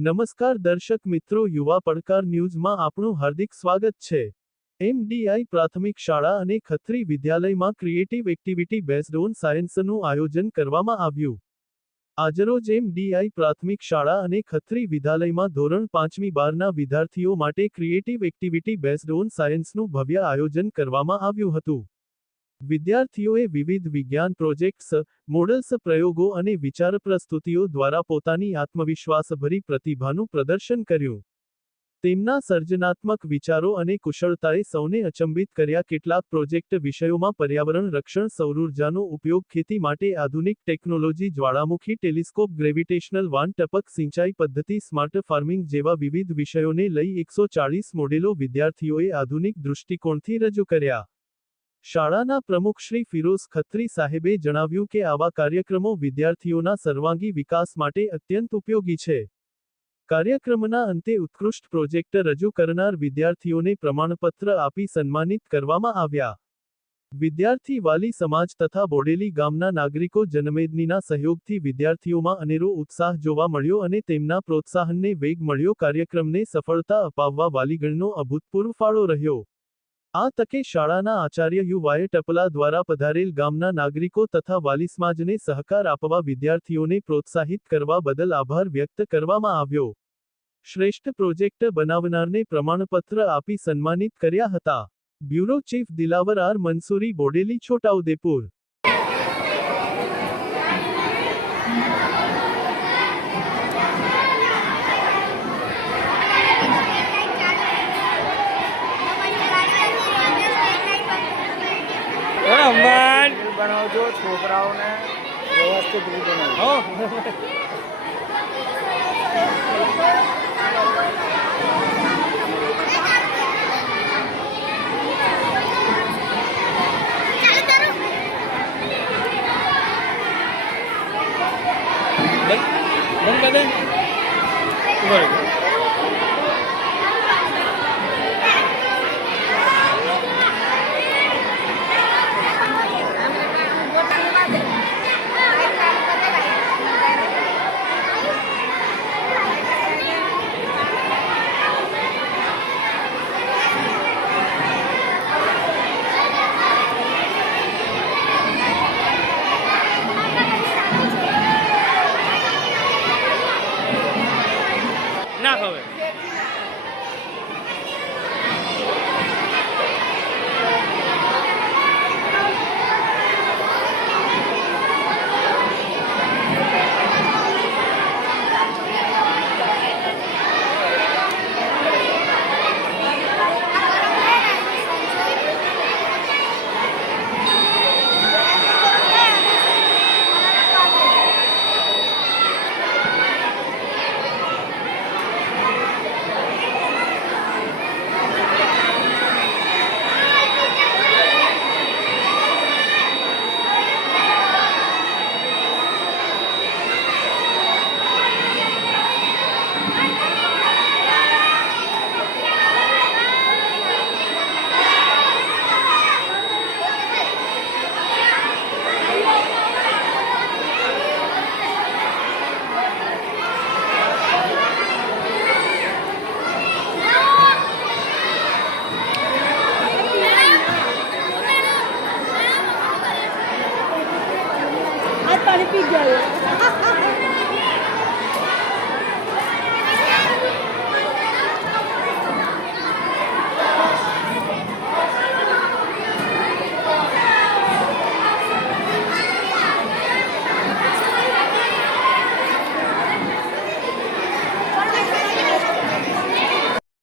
નમસ્કાર દર્શક મિત્રો, યુવા પડકાર ન્યૂઝમાં આપનું હાર્દિક સ્વાગત છે। એમડીઆઈ પ્રાથમિક શાળા અને ખત્રી વિદ્યાલયમાં ક્રિએટિવ એક્ટિવિટી બેઝડ ઓન સાયન્સનું આયોજન કરવામાં આવ્યું। આજરોજ એમડીઆઈ પ્રાથમિક શાળા અને ખત્રી વિદ્યાલયમાં ધોરણ 5મી 12ના વિદ્યાર્થીઓ માટે ક્રિએટિવ એક્ટિવિટી બેઝડ ઓન સાયન્સનું ભવ્ય આયોજન કરવામાં આવ્યું હતું। વિદ્યાર્થીઓએ વિવિધ વિજ્ઞાન પ્રોજેક્ટ્સ, મોડલ્સ, પ્રયોગો અને વિચાર પ્રસ્તુતિઓ દ્વારા પોતાની આત્મવિશ્વાસભરી પ્રતિભાનું પ્રદર્શન કર્યું। તેમના સર્જનાત્મક વિચારો અને કુશળતાએ સૌને અચંબિત કર્યા। કેટલાક પ્રોજેક્ટ વિષયોમાં પર્યાવરણ રક્ષણ, સૌર ઉપયોગ, ખેતી માટે આધુનિક ટેકનોલોજી, જ્વાળામુખી ટેલિસ્કોપ, ગ્રેવિટેશનલ વાન, ટપક સિંચાઈ પદ્ધતિ, સ્માર્ટ ફાર્મિંગ જેવા વિવિધ વિષયોને લઈ 140 મોડેલો વિદ્યાર્થીઓએ આધુનિક દૃષ્ટિકોણથી રજૂ કર્યા। શાળાના પ્રમુખ શ્રી ફિરોઝ ખત્રી સાહેબે જણાવ્યું કે આવા કાર્યક્રમો વિદ્યાર્થીઓના સર્વાંગી વિકાસ માટે અત્યંત ઉપયોગી છે। કાર્યક્રમના અંતે ઉત્કૃષ્ટ પ્રોજેક્ટ રજૂ કરનાર વિદ્યાર્થીઓને પ્રમાણપત્ર આપી સન્માનિત કરવામાં આવ્યા। વિદ્યાર્થી વાલી સમાજ તથા બોડેલી ગામના નાગરિકો જનમેદનીના સહયોગથી વિદ્યાર્થીઓમાં અનેરો ઉત્સાહ જોવા મળ્યો અને તેમના પ્રોત્સાહનને વેગ મળ્યો। કાર્યક્રમને સફળતા અપાવવા વાલીગણનો અભૂતપૂર્વ ફાળો રહ્યો। આ તકે શાળાના આચાર્ય યુ.વાય. ટપલા દ્વારા પધારેલ ગામના નાગરિકો તથા વાલી સમાજને સહકાર આપવા વિદ્યાર્થીઓને પ્રોત્સાહિત કરવા બદલ આભાર વ્યક્ત કરવામાં આવ્યો। શ્રેષ્ઠ પ્રોજેક્ટ બનાવનારને પ્રમાણપત્ર આપી સન્માનિત કર્યા હતા। Bureau chief Dilawar R Mansuri, Bodeli, Chhota Udepur. બનાવજો, છોકરાઓને વ્યવસ્થિત રીતે ના ખબર। પાણી પી ગયા।